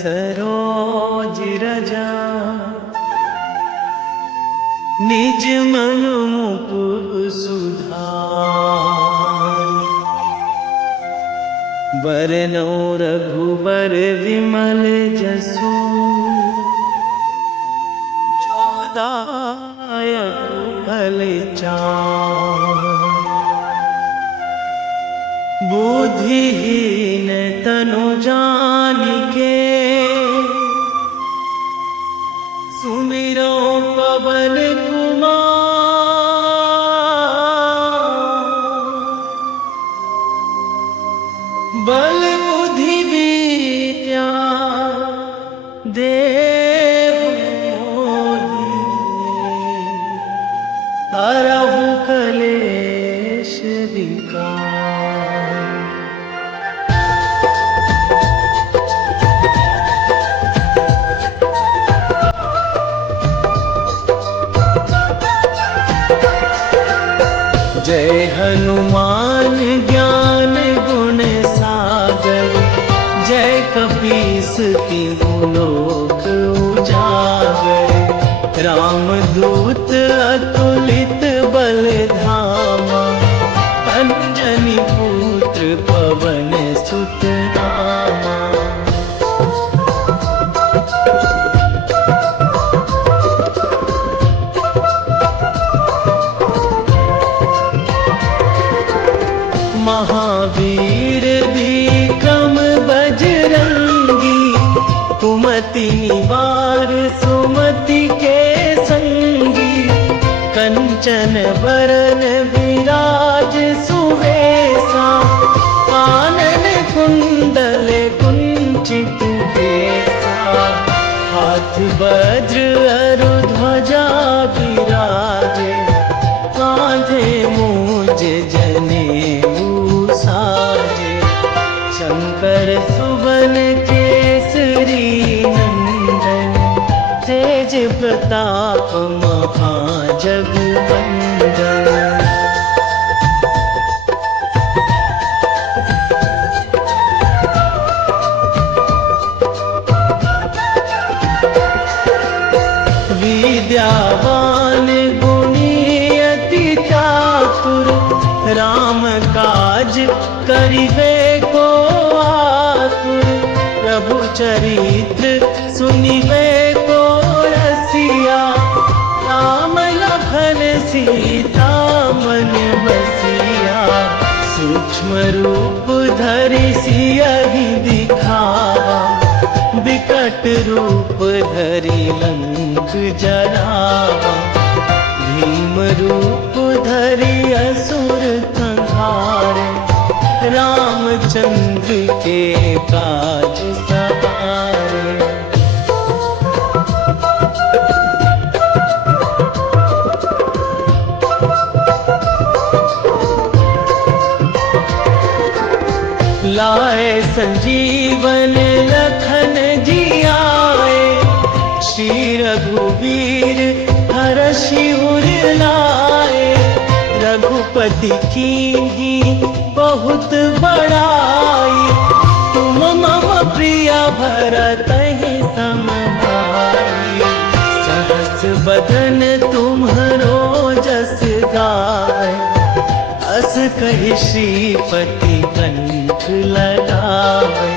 सरोज रजा निज मन मुकुर सुधार। बरनौ रघुबर विमल जसु दायक फल चार। बुद्धिहीन तनु जानिके सुमिरो पवन कुमार। बल बुद्धि विद्या देहु हरहु कलेश विकार। जय हनुमान ज्ञान गुण सागर जय कपीस तिहु लोक उजागर। रामदूत अतुलित बल धामा अंजनी पुत्र पवन सुत नामा। महावीर विक्रम बजरंगी कुमति निवार सुमति के संगी। कंचन बरन विराज सुवेशा कानन कुंडल कुंचित केसा। हाथ वज्र अरु ध्वजा विराजे कांधे मूज जनेऊ साजे। शंकर सुवन केसरी नंदन तेज प्रताप महाजगवंदन। विद्यावान गुणी अति चातुर राम काज करिबे को आतुर। प्रभु चरित्र सुनिबे को रसिया राम लखन सीता मन बसिया। सूक्ष्म रूप धरि सियहि दिखावा विकट रूप धरि लंक जरावा। भीम रूप धरि असुर संहारे रामचंद्र के काज सवारे। लाए संजीवन लखन जियाए श्री रघुवीर हरषि उर लाए। रघुपति कीन्ही बहुत बड़ाई तुम मम प्रिय भरतहि सम भाई। सहस बदन तुम्हरो जस गाय अस कहि श्रीपति कंठ लगावे।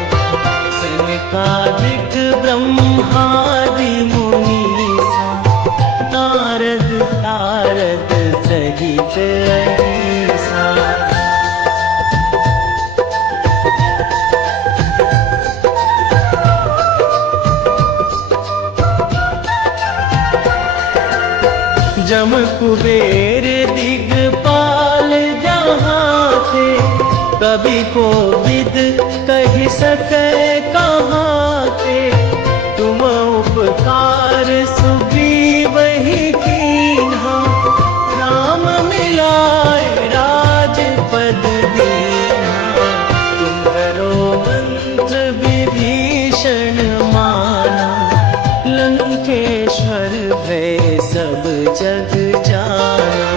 सनकादिक ब्रह्मादि मुनीसा नारद सारद सहित अहिसा। जम कुबेर दिगपाल जहाँ थे कवि कोविद कहि सकै कहाँ थे। तुम उपकार सुग्रीव ही कीन्हा राम मिलाए राजपद दीन्हा। तुम्हरो मंत्र विभीषण माना लंकेश्वर भय सब जग जाना।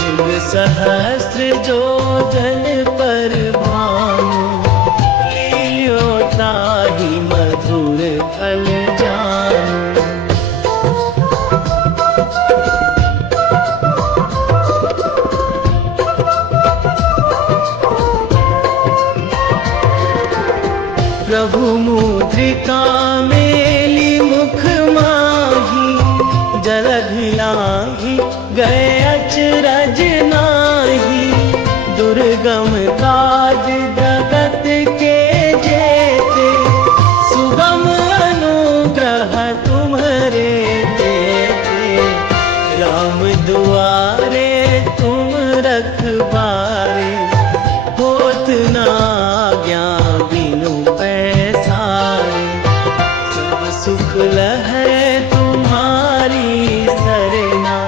जुग सहस्र जो जन पर भानु लील्यो ताहि मधुर चंद्रिका मेली मुख माही, जलध लांघी गए अचरज नाही। दुर्गम काज जगत के जेते, सुगम अनुग्रह तुम्हारे देते। राम दुआरे तुम रखवारे, होत न आज्ञा बिनु पैसारे। सब सुख लहै तुम्हारी सरना,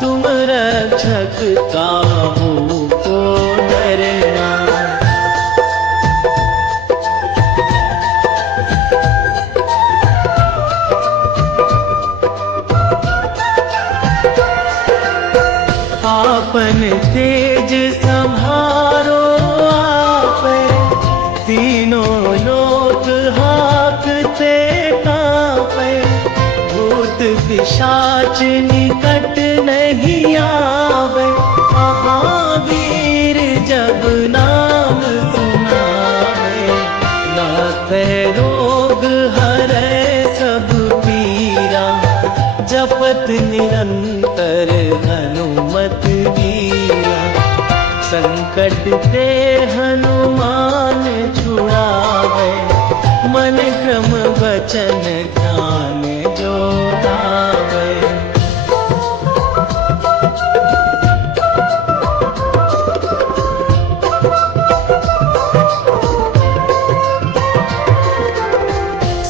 तुम रक्षक काहू को डरना। आपन तेज संभारो आपे, तीनों लोक हाकते कांपे। भूत पिशाच निकट नहीं आवे, महावीर जब नाम सुनावे। नाथै रोग हरै सब पीरा, जपत निरंतर हनुमत वीरा। संकट ते हनुमान छुड़ावे, मन क्रम वचन ध्यान जो लावे।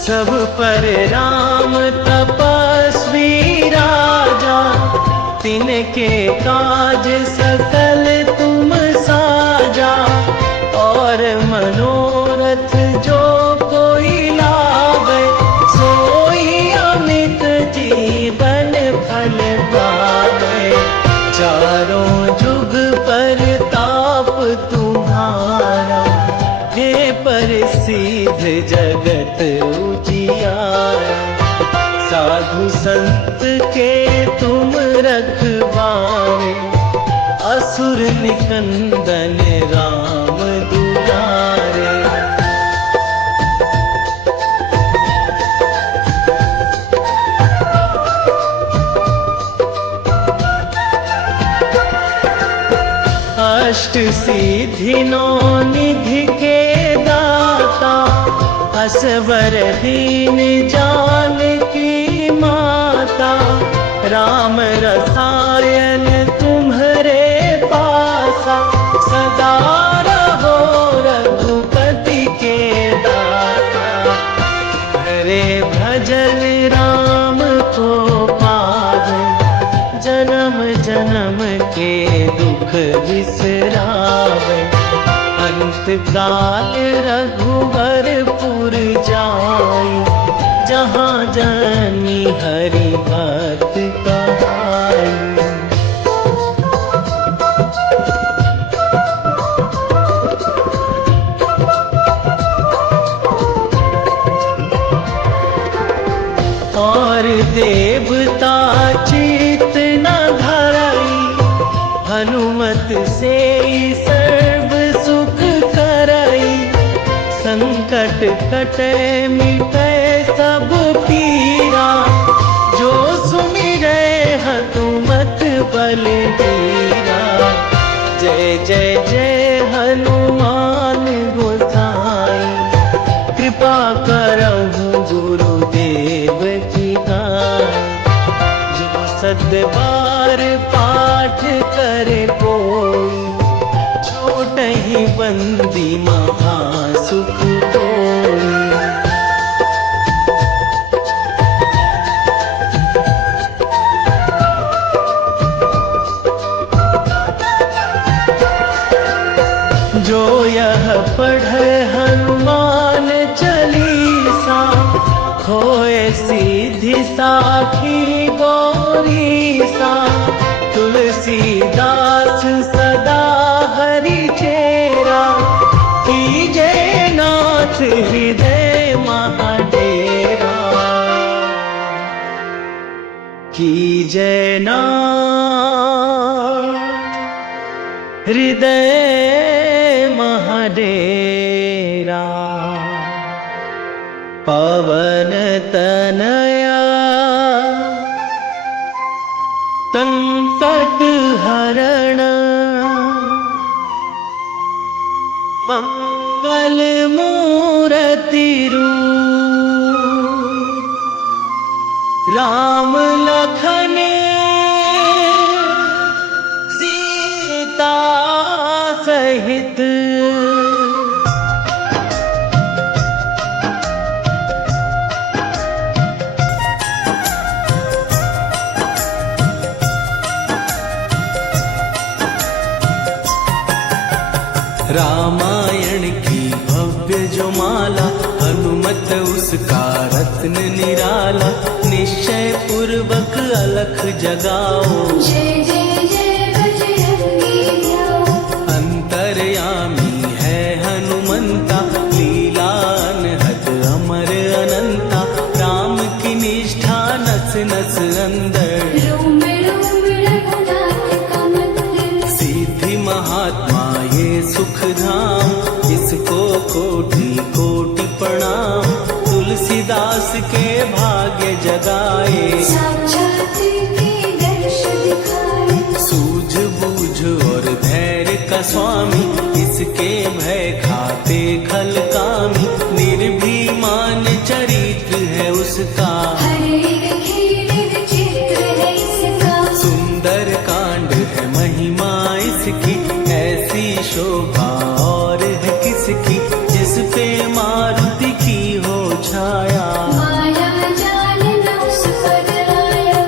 सब पर राम तपस्वी राजा, तिनके काज सकल तुम साजा। और मनोरथ जो कोई लावे, सोई अमित जीवन फल पावे। चारों जुग पर ताप तुम्हारा, हे प्रसिद्ध जगत उजियारा। साधु संत के तुम रखवारे, असुर निकंदन राम दुलारे। अष्ट सिद्धि नौ निधि के दाता, असवर दीन जानकी माता। राम रसायन तुम्हारे पासा, सदा रहो रघुपति के दाता। हरे भजन राम को पावे, जन्म जन्म के दुख बिसरावे। अंत काल रघुवरपुर जाई, जहाँ जानी हरि भक्त कहाई। और देवता चित न धरई, हनुमत से सर्व सुख करई। संकट कटे मिटे सब पीरा, जो सुमिरै हनुमत बलबीरा। जय जय जय हनुमान गोसाई, कृपा करहु गुरुदेव की नाई। जो सत बार पाठ करे कोई, छूटहि बंदी महासुख होई। जो यह पढ़े हनुमान चालीसा, होए सीधी साखी गौरीसा। तुलसीदास सदा हरि चेरा, कीजे नाथ हृदय महाडेरा। कीजे नाथ हृदय महाडेरा। पवन तनया संकट हरण मंगल मूर्ति रूप राम लखन सीता सहित रामायण की भव्य जो माला हनुमत उसका रत्न निराला निश्चय पूर्वक अलख जगाओ जय जय जय बजरंगी ध्याओ। अंतर्यामी है हनुमंता लीला अनहद अमर अनंता राम की निष्ठा नस नस अंदर रोम रोम रघुनाथ का मंदिर सिद्धि महात्मा ये सुख धाम इसको कोटि कोटि प्रणाम तुलसीदास के भाग्य जगाए साक्षात के दर्श दिखाए सूझ बूझ और धैर्य का स्वामी इसके भय खाते खल कामी निर्भीमान चरित्र है उसका हर एक खेल चित्र है इसका सुंदर कांड है महिमा इसकी ऐसी शोभा और है किसकी जिस पे मारुति की हो छाया माया जाल न उस पर आया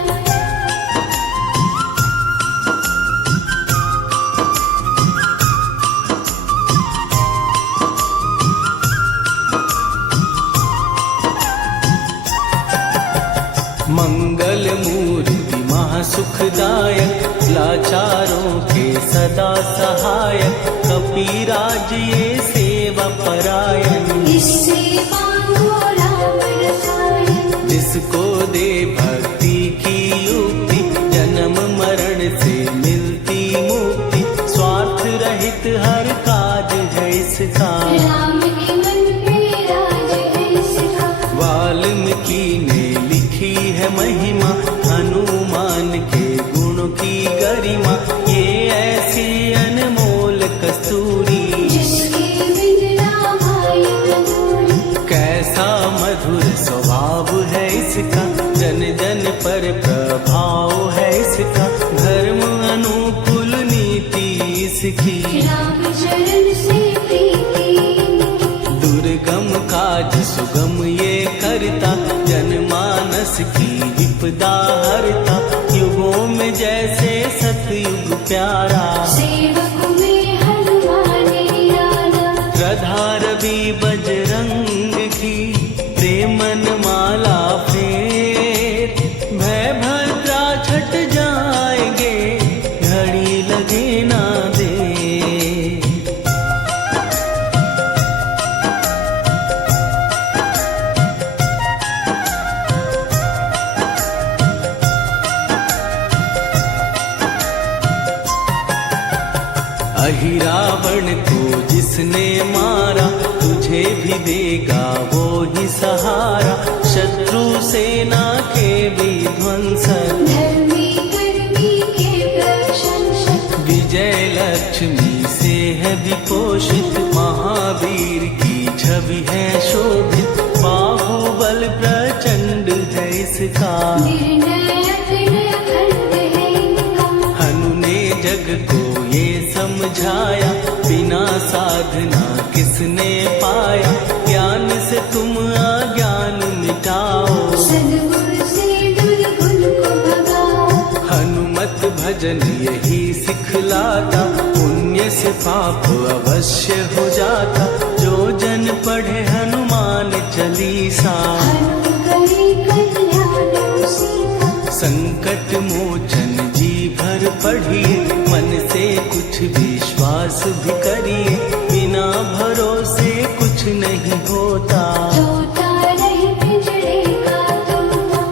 मंगल मूर्ति महासुखदायक लाचारों के सदा सहायक कपीराज ये सेवा परायण इससे मांगो राम रसायन जिसको दे भक्ति की युक्ति जन्म मरण से मिलती मुक्ति स्वार्थ रहित हर काज है इसका राम के मन पे राज है इसका वाल्मीकि ने लिखी है महिमा हनुमान के गुण की गरिमा ये ऐसी अनमोल कस्तूरी जिसके बिन रामायण अधूरी कैसा मधुर स्वभाव है इसका जन जन पर प्रभाव है इसका धर्म अनुकूल नीति इसकी राम चरण से प्रीति दुर्गम काज सुगम ये करता जनमानस की विपदा हरता युगों में जैसे सतयुग प्यारा सेवक में हनुमान निराला राधा रवि बजरंग की प्रेमन माला फेर भय भद्रा छट जाएंगे घड़ी लगे ना दे अहिरावण को जिसने मारा तुझे भी देगा वो ही सहारा शत्रु सेना के विध्वंसक धर्मी कर्मी के प्रशंसक विजय लक्ष्मी से है विपोषित महावीर की छवि है शोभित बाहुबल प्रचंड है इसका निर्णयक अखंड है इनका हनु ने जग को ये समझाया बिना साधना किसने पाया ज्ञान से तुम अज्ञान मिटाओ सद्गुण से दुर्गुण को भगाओ हनुमत भजन यही सिखलाता पुण्य से पाप अवश्य हो जाता जो जन पढ़े हनुमान चालीसा हनु करे कल्याण उसी का संकट मोचन जी भर पढ़िए मन से कुछ विश्वास भी करिए बिना भरोसे कुछ नहीं होता होता रहे पिंजरे का तोता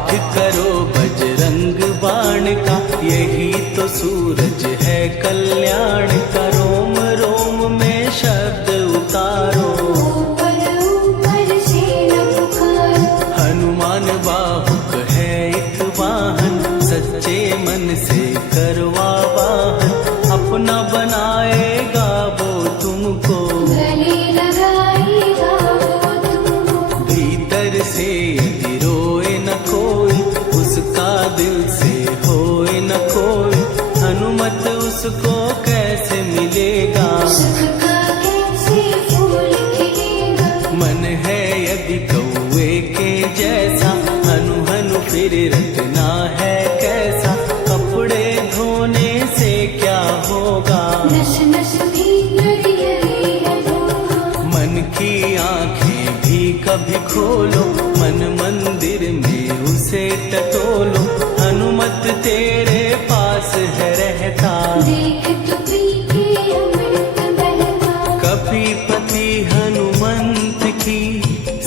पाठ करो बजरंग बाण का, यही तो सूरज है कल्याण का। रोम रोम में शब्द उतारो, ऊपर ऊपर से न पुकारो। हनुमान बाहुक है एक वाहन, सच्चे मन से करवा वाहन। अपना बनाएगा वो तुमको, गले लगाएगा वो तुमको। भीतर से यदि रोए न कोई, उसका दिल से होए न कोई। हनुमत उसको कैसे मिलेगा, सुख का कैसे फूल खिलेगा। मन है यदि कौवे के जैसा, हनु हनु फिर रटना है कैसा। कपड़े धोने से क्या होगा, नस नस भीतर यही है धोखा। मन की आंखें भी कभी खोलो, मन मंदिर में उसे टटोलो। हनुमत तेरे पास है रहता, देख तो पी के अमृत बहता। कपीपति हनुमंत की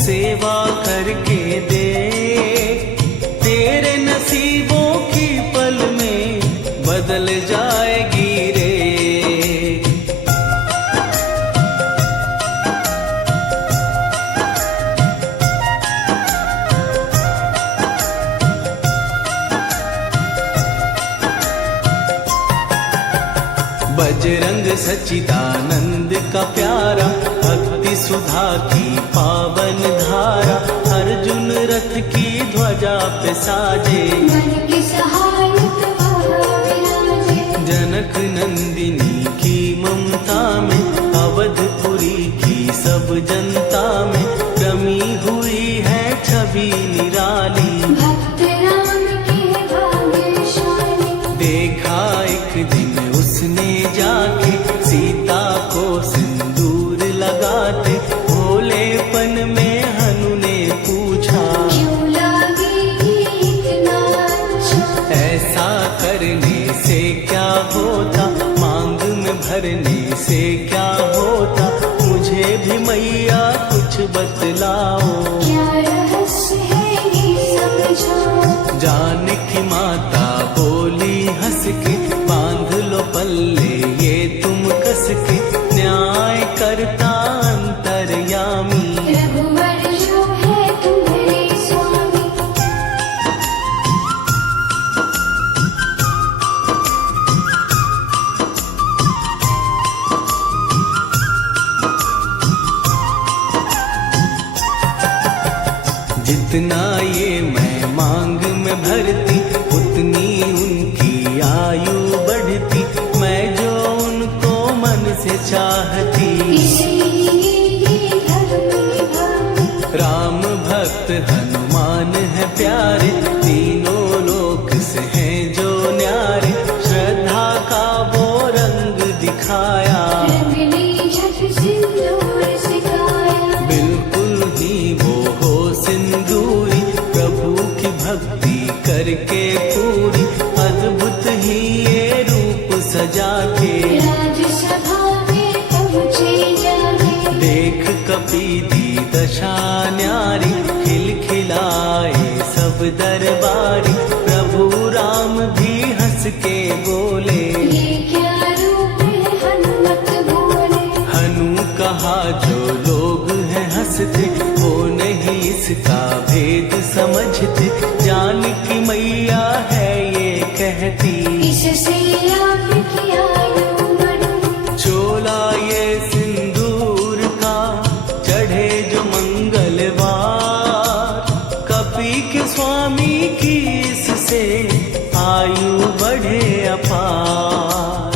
सेवा करके दे, तेरे नसीबों की पल में बदल जाएगी रे। बजरंग सच्चिदानंद का प्यारा, भक्ति सुधा की पावन धारा। अर्जुन रथ की ध्वजा पे साजे, मन के सहायक वहाँ विराजे। जनक नंदिनी की ममता में, अवधपुरी की सब जनता में रमी हुई है छवि निराली। भक्त राम के भाग्यशाली, देखा एक दिन उसने जाके सीता को सिंदूर लगाते। भोलेपन में हनु ने पूछा, क्यों लागेगी इतना अच्छा। ऐसा करने से क्या होता, मांग में भरने से क्या होता। मुझे भी मैया कुछ बतलाओ, क्या रहस्य है ये समझाओ। जानकी माता बोली हंस के, बांध लो पल्ले ये तुम कस के। न्याय करता अंतर्यामी, रघुवर जो है तुम्हारे स्वामी। जितना ये मैं मांग में भरती, उतनी उनकी आयु बढ़ती। मैं जो उनको मन से चाहती, इसलिए ये धर्म निभाती। राम भक्त हनुमान है प्यारे, तीनों लोक से हैं जो न्यारे। श्रद्धा का वो रंग दिखाया, रंगली झट सिंदूर सिखाया। बिल्कुल ही वो हो सिंदूरी, प्रभु की भक्ति करके पूरी। अद्भुत ही ये रूप सजा के, राजसभा में पहुँचे जाके। देख कपी दी दशा न्यारी, खिलखिलाए सब दरबारी। प्रभु राम भी हंस के बोले, ये क्या रूप है हनुमत बोले। हनु कहा जो लोग हैं हंसते, वो नहीं इसका भेद समझते। जानकी मैया है ये कहती, इससे आपकी आयु बढ़ती। चोला ये सिंदूर का चढ़े जो मंगलवार। कपी के स्वामी की इससे आयु बढ़े अपार।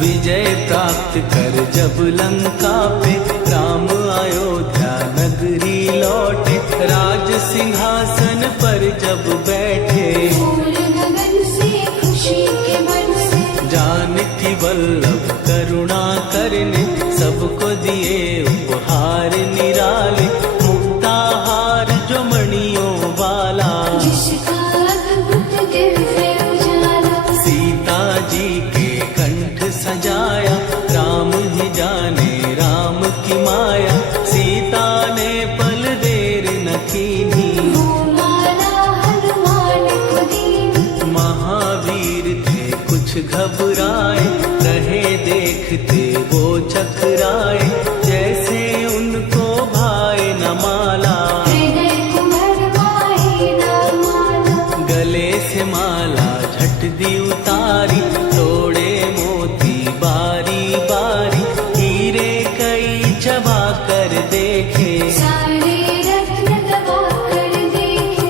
विजय प्राप्त कर जब लंका पे, राम अयोध्या नगरी लौटे। राज सिंहासन पर जब बैठे, फूल गगन से खुशी के बरसे। जानकी वल्लभ करुणा करने, सबको दिए उपहार निराले। मुक्ताहार जो मणियों वाला, जिसका अद्भुत दिव्य घबराए, रहे देखते वो चकराए, जैसे उनको भाए न माला। हृदय को भरमाए न माला। गले से माला झट दी उतारी, तोड़े मोती बारी बारी, हीरे कई चबा कर देखे, सारे रत्न दबा कर देखे।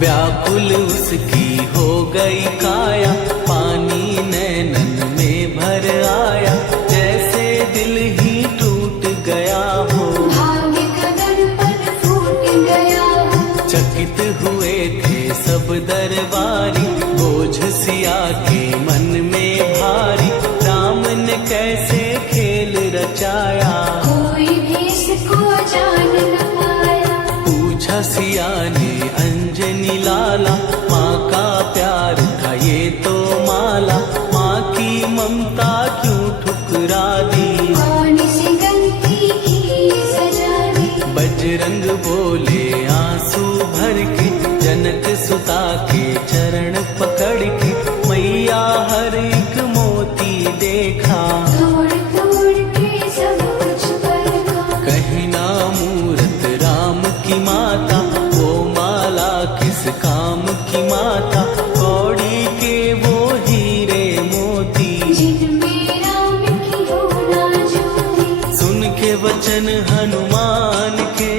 व्याकुल उसकी हो गई काया, पानी नैनन में भर आया, जैसे दिल ही टूट गया हो, भाग्य का दर्पण फूट गया हो। चकित हुए थे सब दरबारी, बोझ सिया के मन में भारी, राम ने कैसे खेल रचाया, कोई भी इसको जान न पाया। पूछा सिया ने अंजनी लाला, माँ का प्यार था ये तो माला, माँ की ममता क्यों ठुकरा दी, कौन सी गलती की सजा दी। बजरंग बोले आंसू भर के, जनक सुता के चरण पकड़ के, मैया हर एक मोती देखा, तोड़ तोड़ के सब कुछ परखा। कहीं ना मूरत राम की माता, वो माला किस काम की माता, कौड़ी के वो हीरे मोती, जिनमें राम की हो ना ज्योति। सुन के वचन हनुमान के,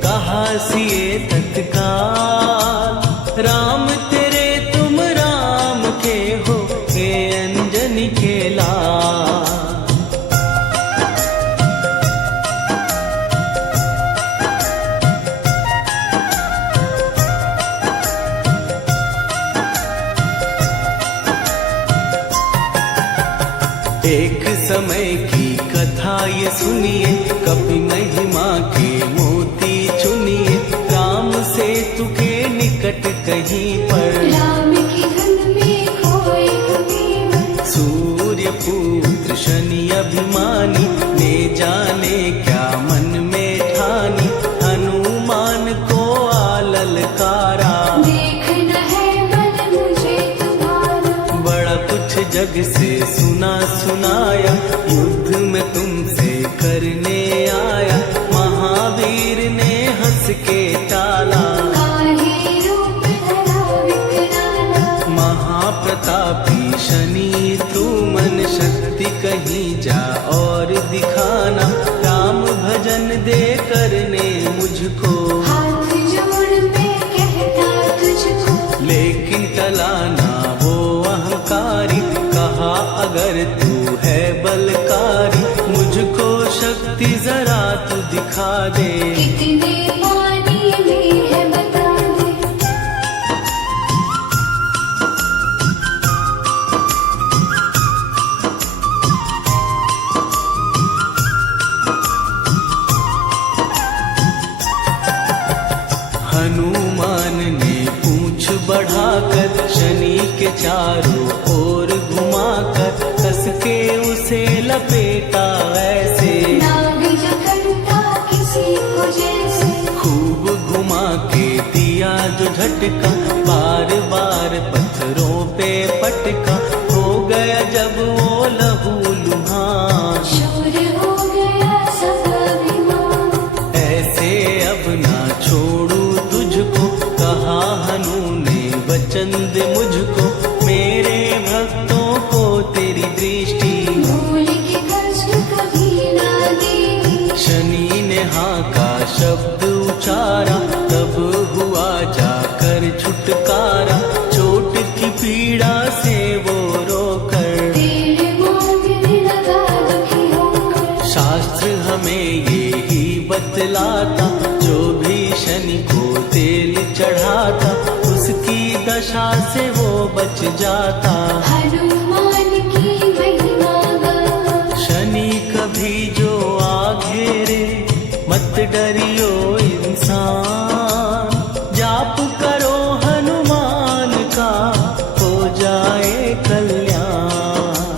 कहा सिए तत्काल, राम तेरे तुम राम के हो, हे अंजनी के लाल। एक समय की कथा ये सुनिए, कभी महिमा के मोती चुनिए, राम सेतु के निकट कहीं पर, राम की धुन में खोए कबीर। सूर्य पुत्र शनि अभिमानी, ने जाने क्या मन में ठानी, हनुमान को आललकारा, देखना है बल मुझे तुम्हारा। बड़ा कुछ जग से सुना सुनाया, युद्ध में तुमसे करने आया, महावीर ने हंस के टाला, काहे रूप धरा विकराला। महाप्रतापी शनि तू मन शक्ति कहीं जा और दिखाना, राम भजन दे करने मुझको, हाथ जोड़ मैं कहता तुझको। लेकिन टलाना वो अहंकारी, कहा अगर तू है बलकारी, मुझको शक्ति जरा तू दिखा दे, कितने पानी में है बता दे। हनुमान ने पूंछ बढ़ाकर, शनि के चारों ओर घुमाकर, कस के उसे लपेटा ऐसे, नाग जो करता किसी को जैसे। खूब घुमा के दिया जो झटका, बार बार पत्थरों पे पटका, हो गया जब वो लहू लुहान, शूर हो गया सब अभिमान। ऐसे अब ना छोड़ू तुझको, कहा हनु ने वचन दे मुझको, मेरे भक्तों को तेरी दृष्टि, भूल के कष्ट कभी ना देगी। शनि ने हाँ का शब्द उचारा, तब हुआ जाकर छुटकारा, चोट की पीड़ा से वो रोकर, तेरे मांगने लगा दुखी होकर। शास्त्र हमें ये ही बतलाता, जो भी शनि को तेल चढ़ाता, उसकी दशा से वो बच जाता। हनुमान की महिमा गा, शनि कभी जो आ घेरे, मत डरियो इंसान, जाप करो हनुमान का, हो जाए कल्याण।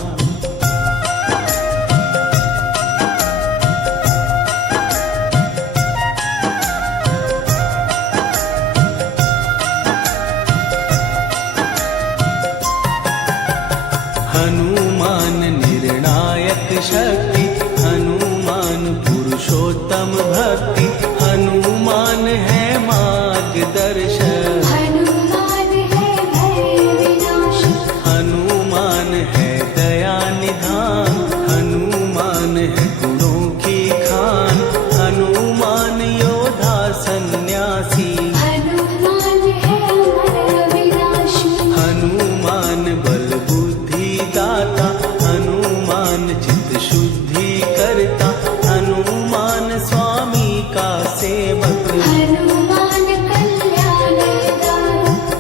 शक्ति, हनुमान पुरुषोत्तम भक्ति, हनुमान है मार्गदर्शक, हनुमान है भय विनाशक, हनुमान है दया निधान, हनुमान है गुणों की खान, हनुमान योद्धा सन्यासी, हनुमान है अमर विनाशी, हनुमान बल बुद्धि दाता, हनुमान चित्त शुद्धि करता, हनुमान स्वामी का सेवक, हनुमान कल्याणदायक,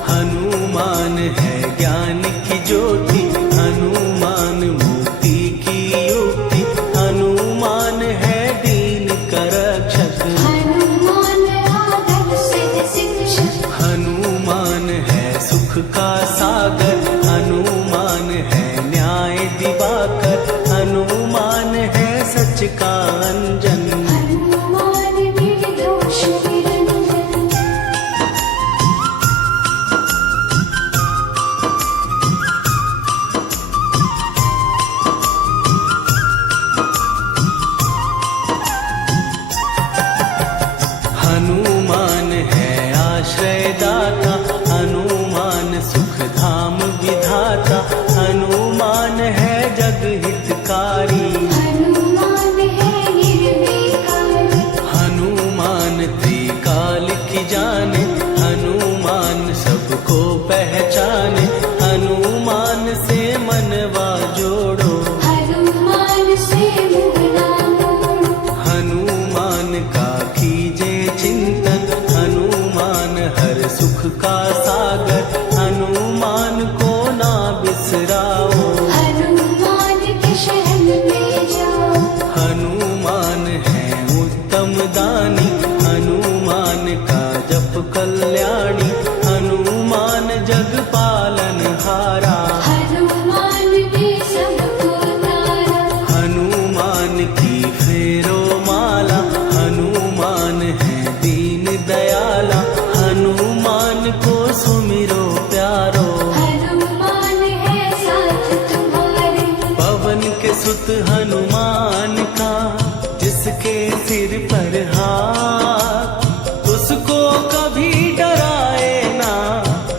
हनुमान है ज्ञान की ज्योति, हनुमान मुक्ति की युक्ति, हनुमान है दीन का रक्षक, हनुमान आदर सिद्ध शिक्षक, हनुमान है सुख का सागर, हनुमान है न्याय दिवाकर, हनुमान है सच का अंजन, हनुमान निर्दोष निरंजन, हनुमान है आश्रयदाता, हनुमान सुख धाम विधाता, हनुमान है जग हितकारी, हनुमान है निर्विकारी, हनुमान त्रिकाल की जाने, हनुमान सबको पहचाने, हनुमान से मनवा जोड़ो, हनुमान से मुँह ना मोड़ो, हनुमान का कीजे चिंतन, हनुमान हर सुख का सागर, हनुमान को ना बिसराओ, हनुमान के शरण में जाओ, हनुमान है उत्तम दानी, हनुमान का जप कल्याणी, हनुमान जग पालन हारा, हनुमान ने सबको तारा, हनुमान की फेरो माला, हनुमान है दीन दयाला, हनुमान को सुमिरो प्यारो, हनुमान है साथ तुम्हारे, पवन के सुत हनुमान का, जिसके सिर पर हाथ, उसको कभी डराए ना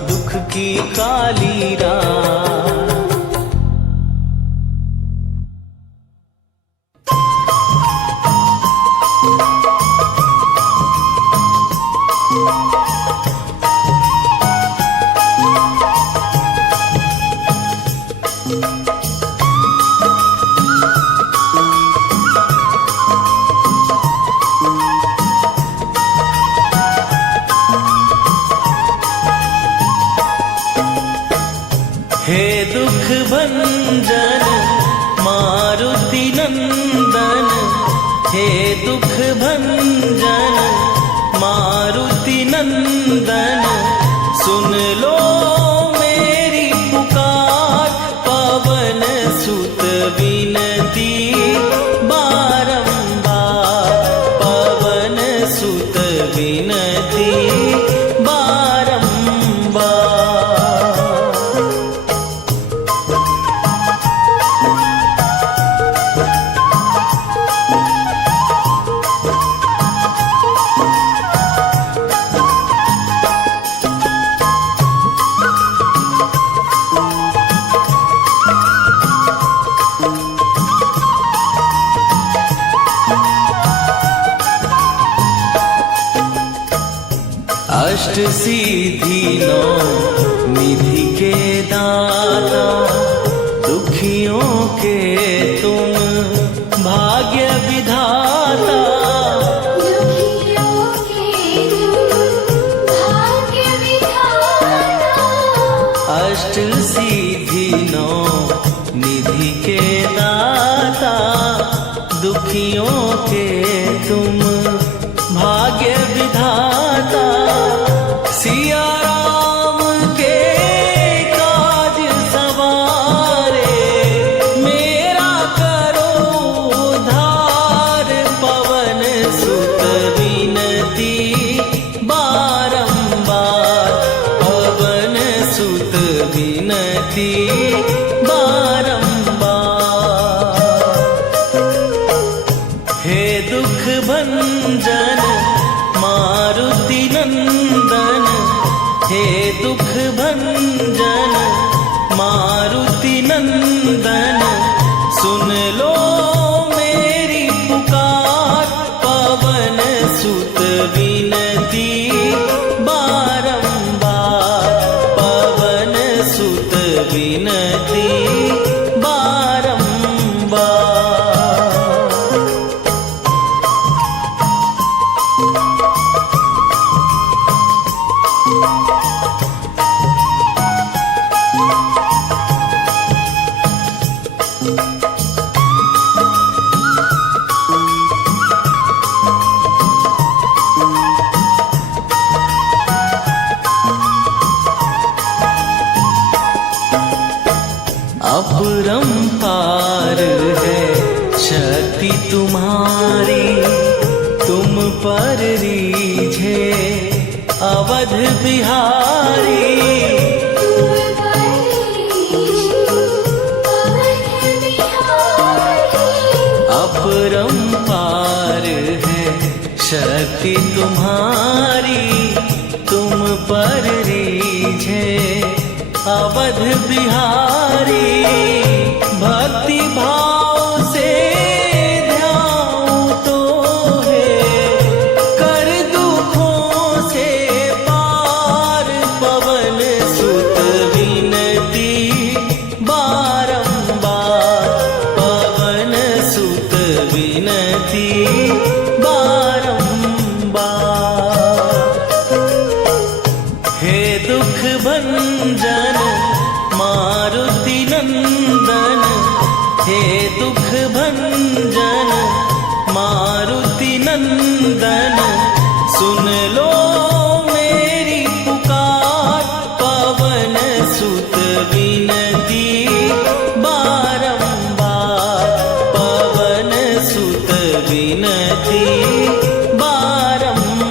दुख की काली रात। हे दुख भंजन मारुति नंदन, हे दुख भंजन मारुति नंदन, सुन लो मेरी पुकार, पवन सुत विनती बारंबार, पवन सुत विनती बारंबार। अष्ट सिद्धि नौ निधि के दाता, दुखियों के तुम भाग्य विधाता, दुखियों के तुम भाग्य विधाता, अष्ट सिद्धि नौ निधि के दाता, दुखियों के तुम भाग्य विधाता, सिया राम के काज सवारे, मेरा करो उद्धार, पवन सुत विनती बारंबार, पवन सुत विनती बारंबार। विनती बारंबार। अपरंपार है शक्ति तुम्हारी, तुम पर रीझे अवध बिहारी। तुम परीश अवध बिहारी। अपरंपार है शक्ति तुम्हारी, तुम पर रीझे अवध बिहारी। भक्ति भाव से ध्याऊं तो है, कर दुखों से पार। पवन सुत विनती बारंबार, पवन सुत विनती बारंबार। हे दुख भंजन मारुति नंदन, हे दुख भंजन मारुति नंदन। सुन लो मेरी पुकार, पवन सुत विनती बारंबार, पवन सुत विनती बारंबार।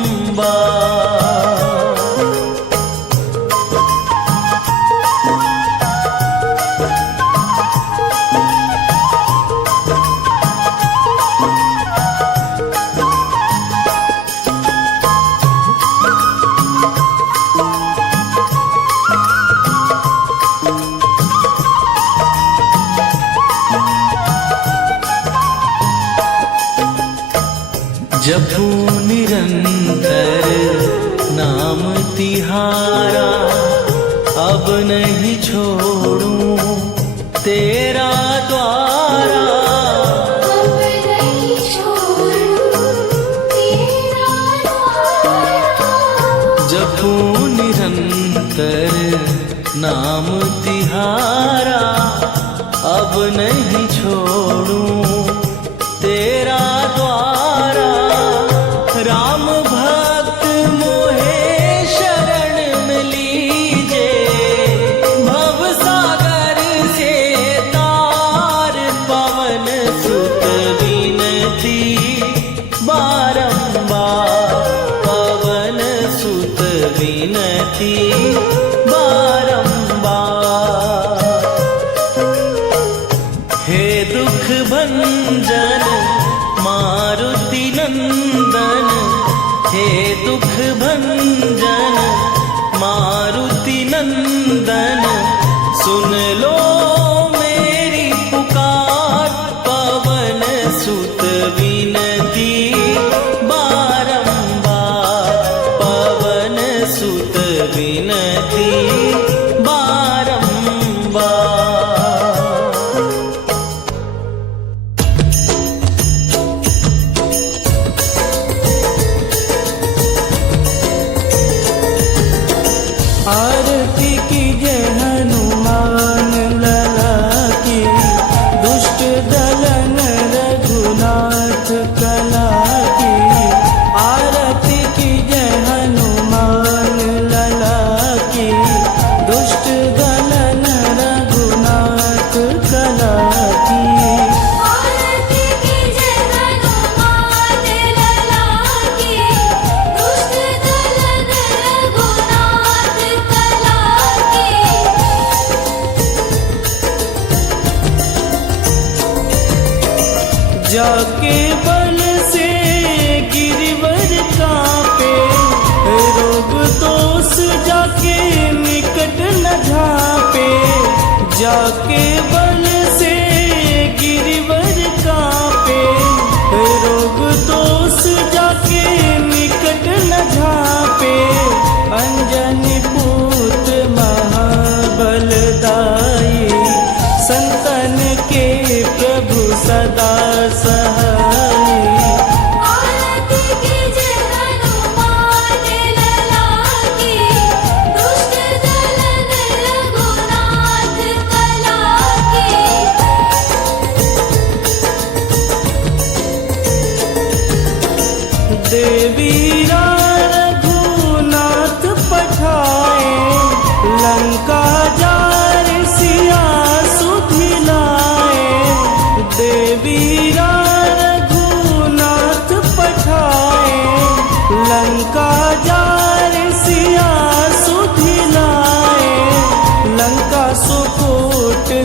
जपू निरंतर नाम तिहारा, अब नहीं छोड़ूं तेरा द्वारा। अब नहीं छोड़ूं तेरा द्वारा। जपू निरंतर नाम तिहारा, अब नहीं छोड़ूं तेरा द्वारा। राम भक्त मोहे शरण में लीजे, भव सागर से तार। पवन सुत विनती बारंबार, पवन सुत विनती बारंबार। हे दुख भंजन मारुति नंदन, हे दुख भंजन मारुति नंदन। सुन लो मेरी पुकार, पवन सुत विनती बारंबार, पवन सुत विनती बारंबार। आरती कीजे हनुमान लला की, दुष्ट दलन रघुनाथ कला की। आरती कीजे हनुमान लला की, दुष्ट दलन रघुनाथ कला की। आरती कीजे हनुमान लला की, दुष्ट दलन रघुनाथ कला की। जाके बल से गिरिवर कांपे, रोग दोष जाके निकट न झांपे। जाके बल से गिरिवर कांपे, रोग दोष जाके निकट न झांपे। अंजनी पूत महाबलदाई,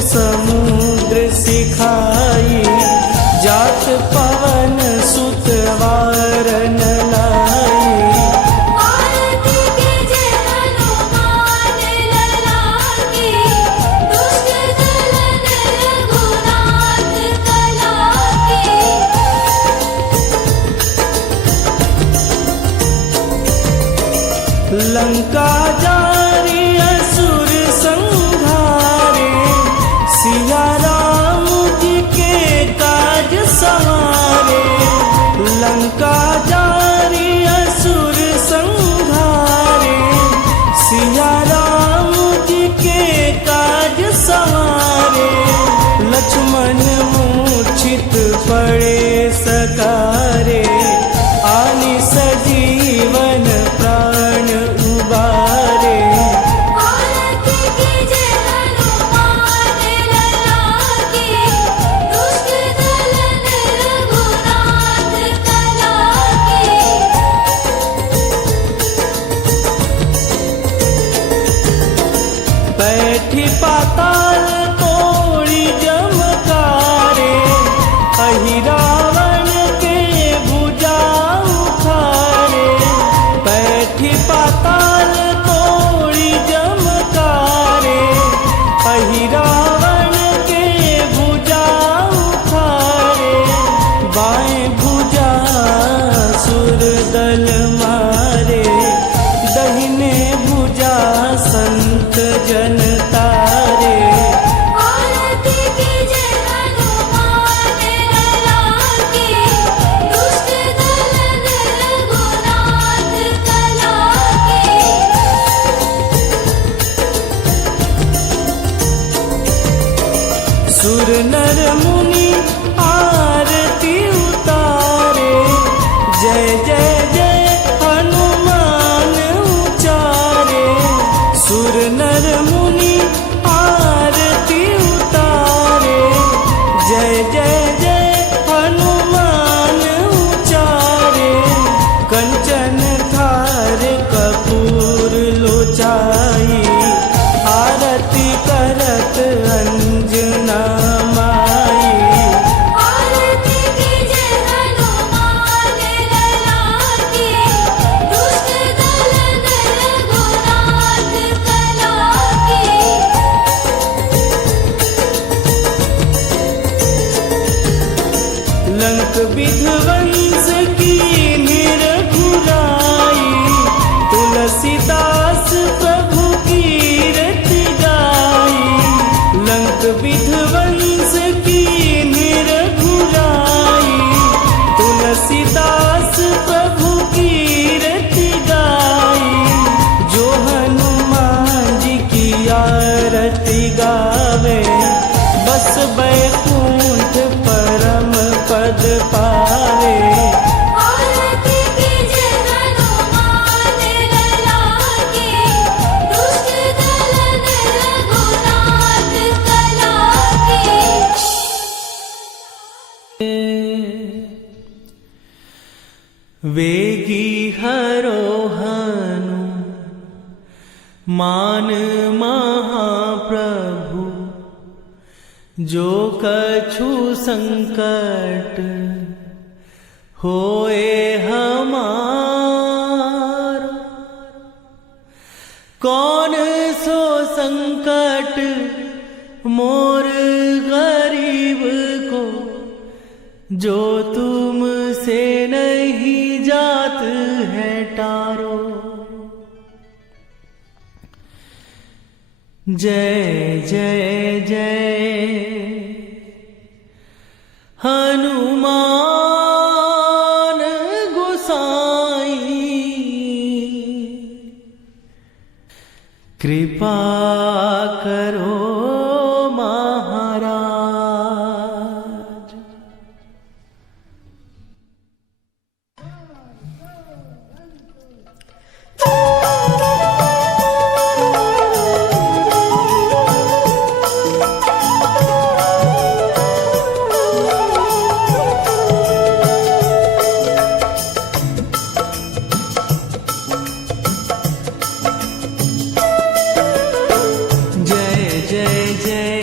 समुद्र सिखाई, जात पवन सुत वारन लाई। आरती कीजे हनुमान लला की, दुष्ट दलन रघुनाथ कला की। लंका जारी असुर संहारे, सिया राम जी के काज सवारे। लंका जारी असुर संहारे, सिया राम जी के काज सवारे। लक्ष्मण मूर्छित पड़े सकारे, आनि सजीवन प्राण उबारे। आरती कीजे हनुमान लला की, दुष्ट दलन रघुनाथ कला की। बैठी पाताल तोड़ी जमकारे, अहि रावण के भुजा उखाड़े। बैठी पाताल तोड़ी जमकारे, अहि रावण के भुजा उखाड़े। बाएं भुजा सुर दल मारे, दहिने भुजा संत जन तारे। आरती कीजे हनुमान लला की, दुष्ट दलन रघुनाथ कला की। सुर नर मुनि आरती उतारे, जय जय जय हनुमान उचारे। सुर नर मुनि आरती उतारे, जय जय जय हनुमान उचारे। कंचन थार कपूर लोचाई, आरती करत अंजना माई। आरती कीजे हनुमान लला की, दुष्ट दलन रघुनाथ कला की। लंक विध्वंस की निरघुराई, तुलसीदास प्रभु कीरत गाई। लंक विध्वंस की निरघुराई, तुलसीदास प्रभु कीरत गाई। जो हनुमान जी की आरती गावे, बस बैकुंठ परम पद पावे। आरती कीजे हनुमान लला की, दुष्ट दलन रघुनाथ कला की। वेगी हरोहनु मान महाप्रभु, जो कछु संकट होए हमार। कौन सो संकट मोर गरीब को, जो तुमसे नहीं जात है टारो। जय जय जय हनुमान गोसाई, कृपा करो महाराज। जय जय जय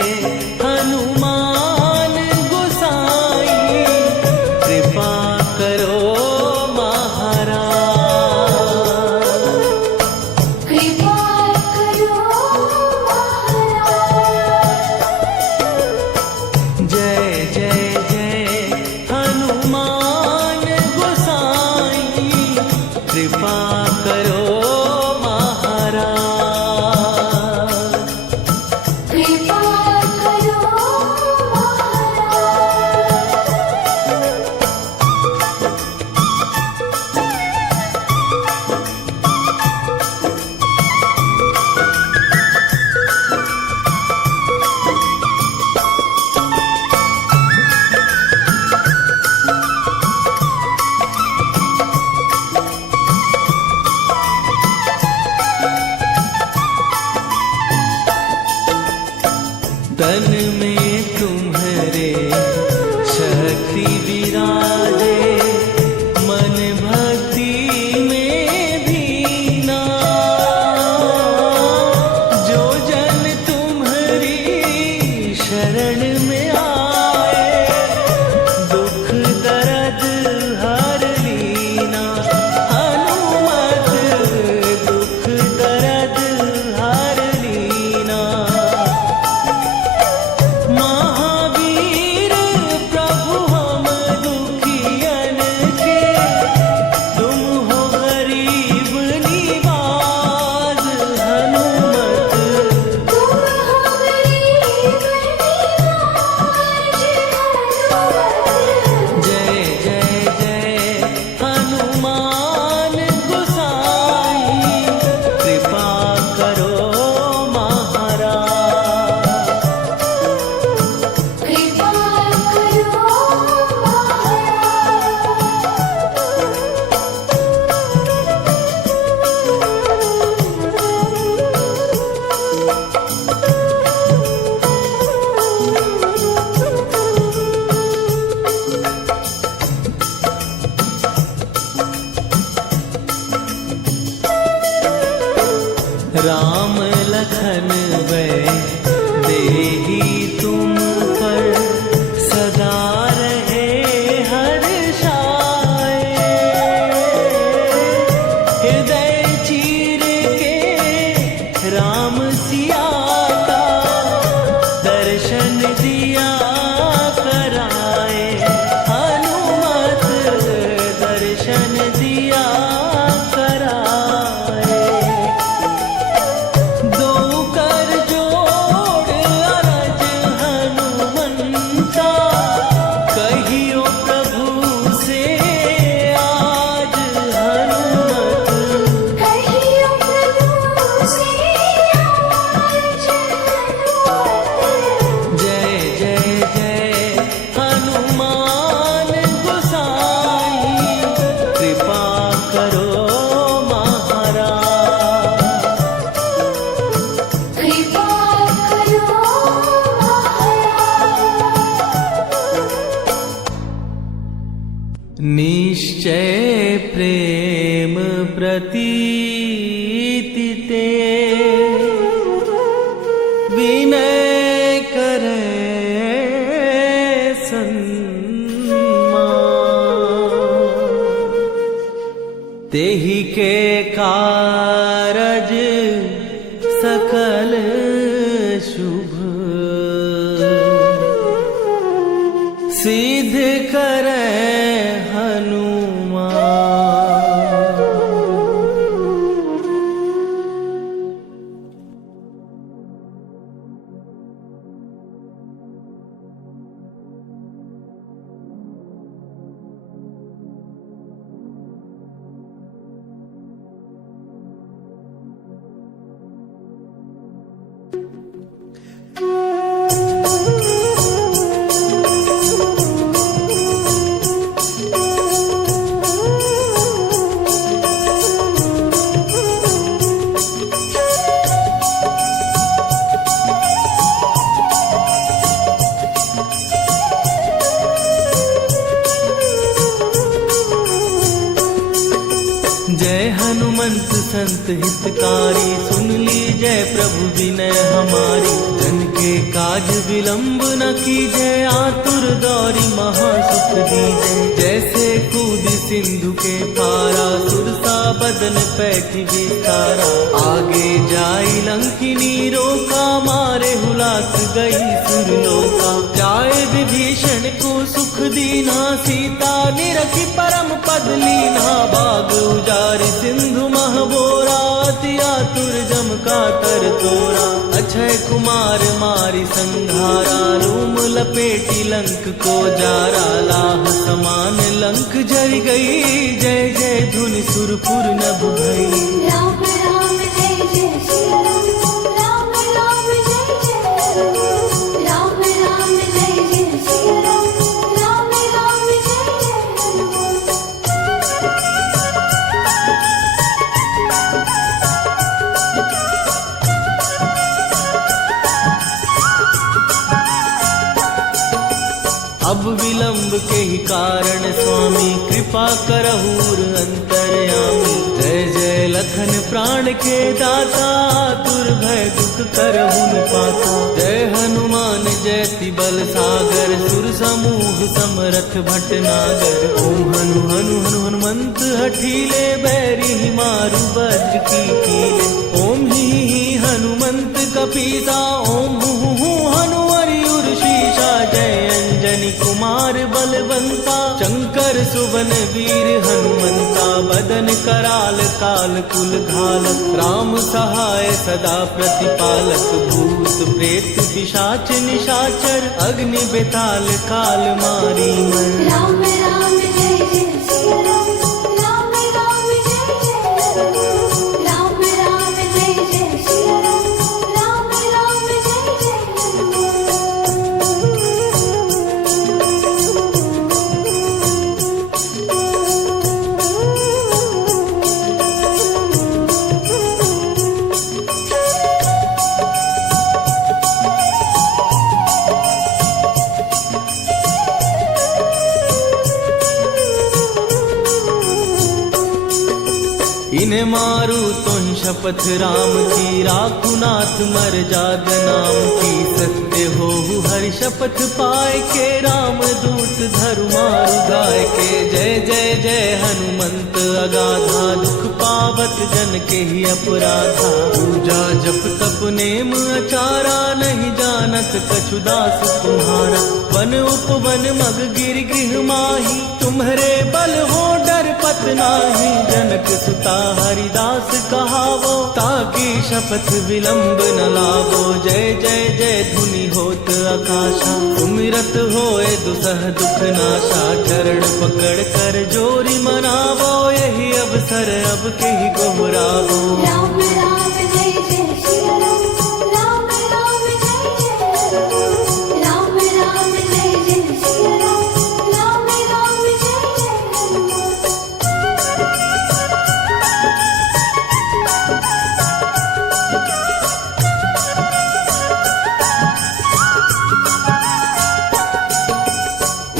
तन में तुम्हारे शक्ति विराजे, मन भक्ति में भीना। जो जन तुम्हारी शरण में आए, दुख दर्द हर लीना। हनुमत दुख दर्द हर लीना। महावीर प्रभु हम दुखियन के, तुम हो गरीब निवाज। हनुमत तुम हो गरीब निवाज। जय जय जय हनुमान गोसाई, कृपा करो महाराज। कृपा करो राम लखन वै देही तुम पर, सदा रहे हर्षाए। हृदय चीर के राम सिया का, दर्शन दिया कराए। हनुमत दर्शन दिया कराए। दो कर जोड़ अरज हनुमंता, कहियो प्रभु से आज। हनुमत कहियो प्रभु से आज। जय जय जय हनुमान गोसाई, कृपा करो महाराज। कृपा करो निश्चय प्रेम प्रतीति ते, विनय करे सन्मान। तेहि के कारज सकल शुभ, सिद्ध करे हनुमान। जय हनुमंत संत हितकारी, सुन लीजय प्रभु विनय हमारी। जन के काज विलंब न कीजय, आतुर दौरी महासुख दीजय। जैसे कूद सिंधु के पारा, सुरसा बदन पैठ विस्तारा। आगे जाई लंकिनी रोका, मारे हुलाक गई सुरलोका। जाए विभीषण को सुख दीना, सीता निरखी परम पद लीना। बाग उजारि सिंधु महबोरा, अति आतुर जम का कर तोरा। अक्षय कुमार मारि संघारा, रूम लपेटी लंक को जारा। लाह समान लंक जरि गई, जय जय धुनि सुरपुर नभ भई। राम राम जय जय श्री राम। राम राम जय जय राम। राम राम जय जय श्री राम। राम राम जय जय राम। विलंब के ही कारण स्वामी कृपा करहूर अंतर्यामी। जय जय लखन प्राण के दाता आतुर भय दुख करहु न पाता। जय हनुमान जयति बल सागर सुर समूह समरथ भटनागर। ओम हनु हनु हनु हनुमंत हठीले बैरी मारु वज्र की कीले। ओम ही हनुमंत कपीसा ओम हु हनुमरि उर्षीषा। जय अंजनी कुमार बलवंता शंकर सुवन वीर हनुमंता। बदन कराल काल कुल घालक राम सहाय सदा प्रतिपालक। भूत प्रेत पिशाच निशाचर अग्नि बेताल काल मारी मन। राम राम जय जय सिया राम, राम राम जय जय हनुमान। राम राम जय जय सिया राम, राम राम जय जय इन्हें मारू तुम शपथ राम की। राखू नाथ मर जाद नाम की। सत्य हो हरि शपथ पाए के राम दूत धरु मारु गाय के। जय जय जय हनुमंत अगाधा दुख पावत जन के ही अपराधा। पूजा जप तप नेम अचारा नहीं जानत कछु दास तुम्हारा। वन उपवन मग गिर गृह माही तुम्हारे बल हो डर पत नाही। जनक सुता हरिदास कहावो ताकि शपथ विलंब न लावो। जय जय जय धुनि होत आकाशा सुमिरत होए दुसह दुख नाशा। चरण पकड़ कर जोरी मनावो यही अवसर अब के ही गोहरावो। राम राम जय जय सिया राम, राम राम जय जय हनुमान। राम राम जय जय सिया राम, राम राम जय जय हनुमान।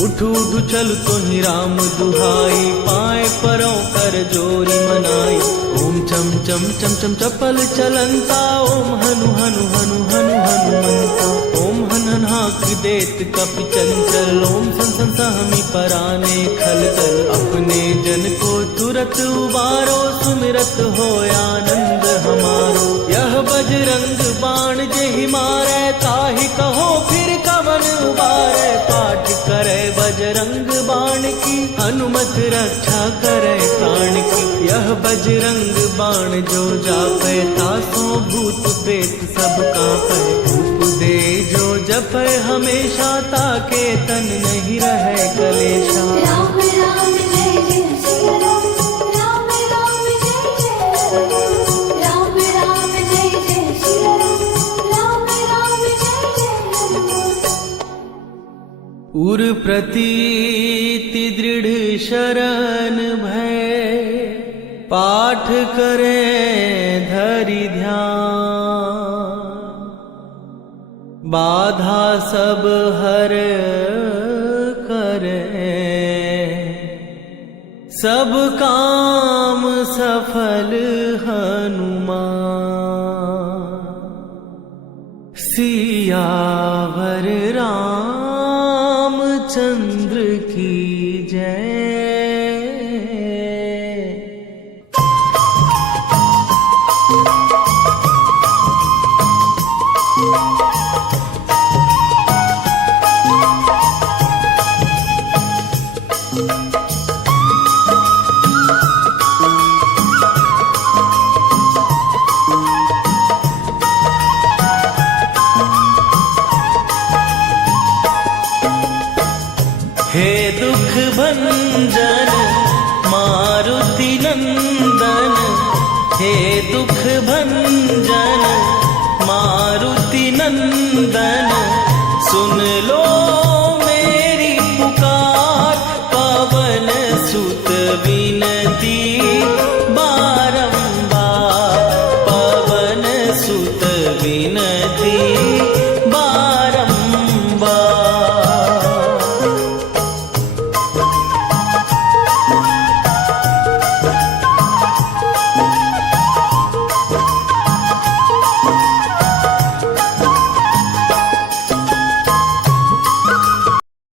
उठ उठ चल तो ही राम दुहाई। पाए परों कर जोरी मनाई। ओम चम चम चम चम चपल चलंता। ओम हनु हनु हनु हनु हनुमंता। ओम हन हन हाक देत कपि चंचल। ओम सन सन सहमी पराने खलदल। अपने जन को तुरत उबारो सुमिरत हो आनंद हमारो। यह बजरंग बाण जेहि मारे ताहि कहो फिर कवन उबारे। पाठ करे बजरंग बाण की हनुमत रक्षा करे प्राण की। यह बजरंग बाण जो जापे तासों भूत प्रेत सब कांपे। दे जो जपे हमेशा ताके तन नहीं रहे कलेशा। राम राम जय जय सिया राम, राम राम जय जय हनुमान। राम राम जय जय सिया राम, राम राम जय जय हनुमान। उर प्रतीति दृढ़ शरण भय। पाठ करें धरि ध्यान। बाधा सब हर करे। सब काम सफल हनुमान। सियावर रामचंद्र की जय। हे दुख भंजन मारुति नंदन। हे दुख भंजन मारुति नंदन। सुन लो